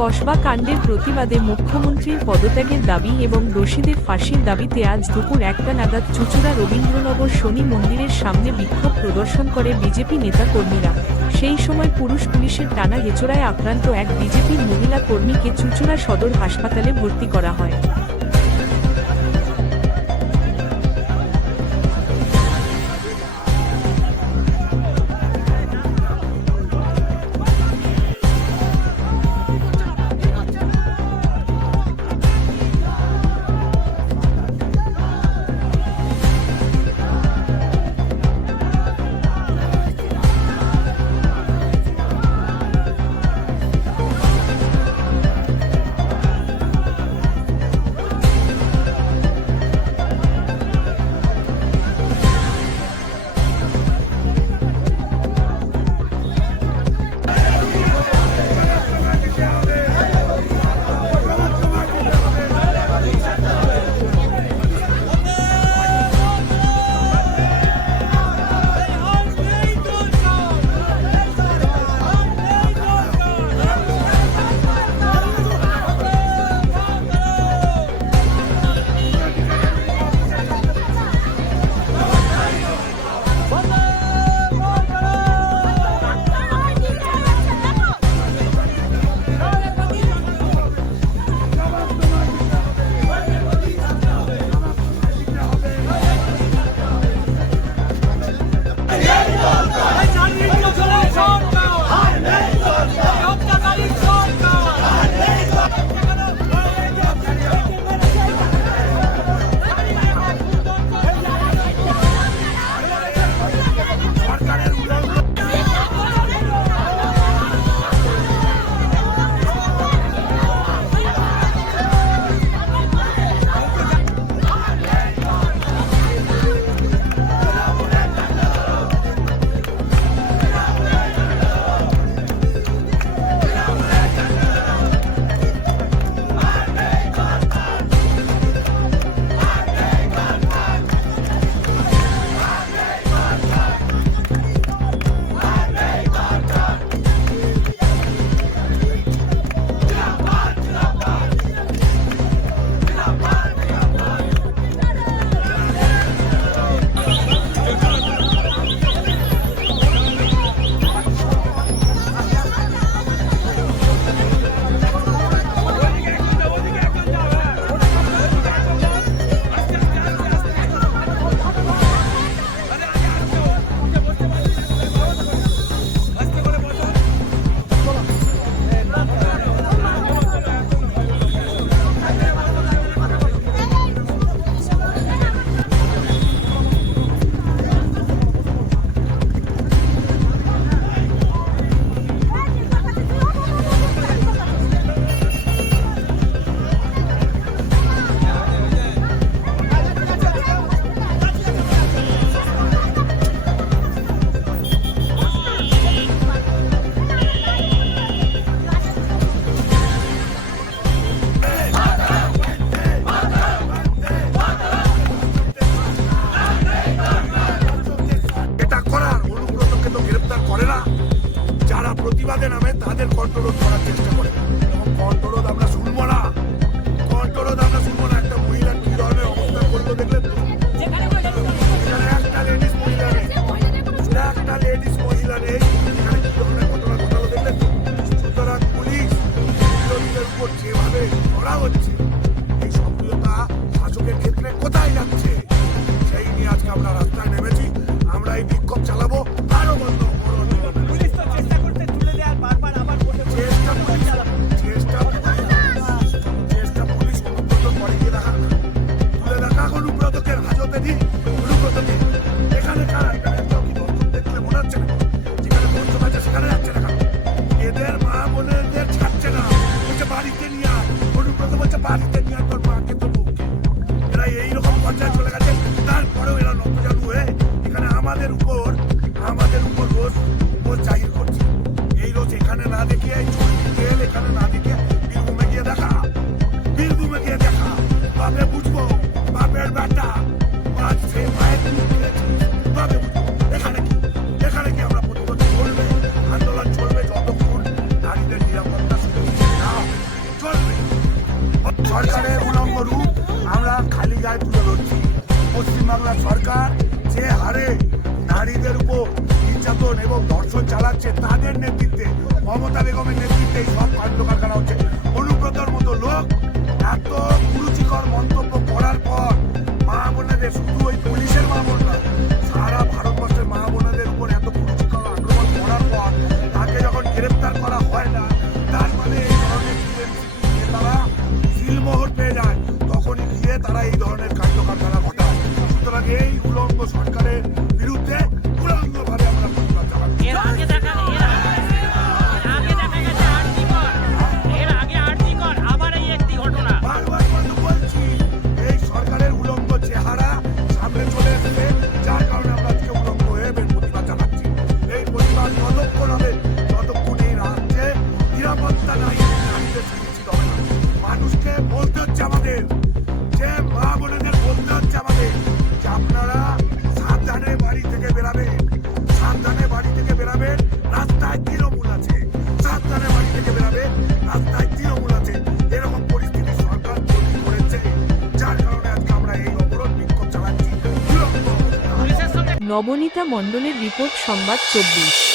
কসবা কাণ্ডের প্রতিবাদে মুখ্যমন্ত্রীর পদত্যাগের দাবি এবং দোষীদের ফাঁসির দাবিতে আজ দুপুর 1টা নাগাদ চুঁচুড়া রবীন্দ্রনগর শনি মন্দিরের সামনে বিক্ষোভ প্রদর্শন করে বিজেপি নেতাকর্মীরা। সেই সময় পুলিশের টানা হেচড়ায় আক্রান্ত এক বিজেপির মহিলা কর্মীকে চুঁচুড়া সদর হাসপাতালে ভর্তি করা হয়। প্রতিবাদে নামে তাদের কন্ট্রোল করার চেষ্টা করে। এবং কন্ট্রোল আমরা শুনবো না, একটা মহিলা কি ধরনের অবস্থা করলো দেখলেন তো? এখানে একটা লেডিস মহিলা নেই, এখানে কি ধরনের ঘটনা ঘটালো দেখলেন তো? সুতরাং পুলিশ বিরোধীদের উপর যেভাবে করা হচ্ছে, এই সক্রিয়তা শাসকের ক্ষেত্রে কোথায় যাচ্ছে সেই নিয়ে আজকে আমরা রাস্তায় নেমেছি। আমরা এই বিক্ষোভ চালাবো আরো বন্ধ। এইরকম পর্যায়ে চলে গেছে, তারপরেও এরা নতজানু হয়ে এখানে আমাদের উপর রোজ জাহির করছে। এই রোজ এখানে না দেখিয়ে, এই তেল এখানে না দেখিয়ে বীরভূমে গিয়ে দেখা, তবে বুঝবো বাপের বেটা আজ সে মায়ের তবে বুঝবো এখানে কি আমরা প্রতিবাদ চলবে, আন্দোলন চলবে যতক্ষণ নারীদের নিরাপত্তা সুনিশ্চিত না হবে। পশ্চিমবাংলা সরকার যে হারে নারীদের উপর নির্যাতন এবং ধর্ষণ চালাচ্ছে, তাদের নেতৃত্বে, মমতা বেগমের নেতৃত্বে এই সব কাণ্ড কারখানা হচ্ছে। অনুব্রতর মতো লোক এত কুরুচিকর মন্তব্য করার পর মা বোনেদের, শুধু ওই পুলিশের মা বোন না, সারা ভারতবর্ষের মা বোনেদের উপর এত কুরুচিকর আক্রমণ করার পর তাকে যখন গ্রেপ্তার করা হয় না, তার মানে এই ধরনের নেতারা সিলমোহর পেয়ে যায়, তখনই গিয়ে তারা এই ধরনের কাণ্ড কারখানা ঘটায়। সুতরাং এই উলঙ্গ সরকারের বিরুদ্ধে উলঙ্গভাবে আমরা প্রতিবাদ জানাচ্ছি। এর আগে দেখা গেছে আরজি কর, আবার এই একটি ঘটনা। বারবার বন্ধ বলছি, এই সরকারের উলঙ্গ চেহারা সামনে চলে এসেছে, যার কারণে আমরা আজকে উলঙ্গ হয়ে প্রতিবাদ জানাচ্ছি। এই প্রতিবাদ ততক্ষণ হবে যতক্ষণ এই রাজ্যে নিরাপত্তা নাই, নারীদের সুনিশ্চিত হবে না। মানুষকে বলতে হচ্ছে আমাদের, যে মা বোনেদের বলতে হচ্ছে আমাদের, যে আপনারা সাবধানে বাড়ি থেকে বেরাবেন, সাবধানে বাড়ি থেকে বেরাবেন, রাস্তায় তৃণমূল আছে, সাবধানে বাড়ি থেকে বেরাবেন, রাস্তায় তৃণমূল আছে। এরকম পরিস্থিতি সরকার তৈরি করেছে, যার কারণে আজকে আমরা এই অবরোধ বিক্ষোভ চালাচ্ছি। পুলিশের সঙ্গে নবনীতা মণ্ডলের রিপোর্ট, সংবাদ 24।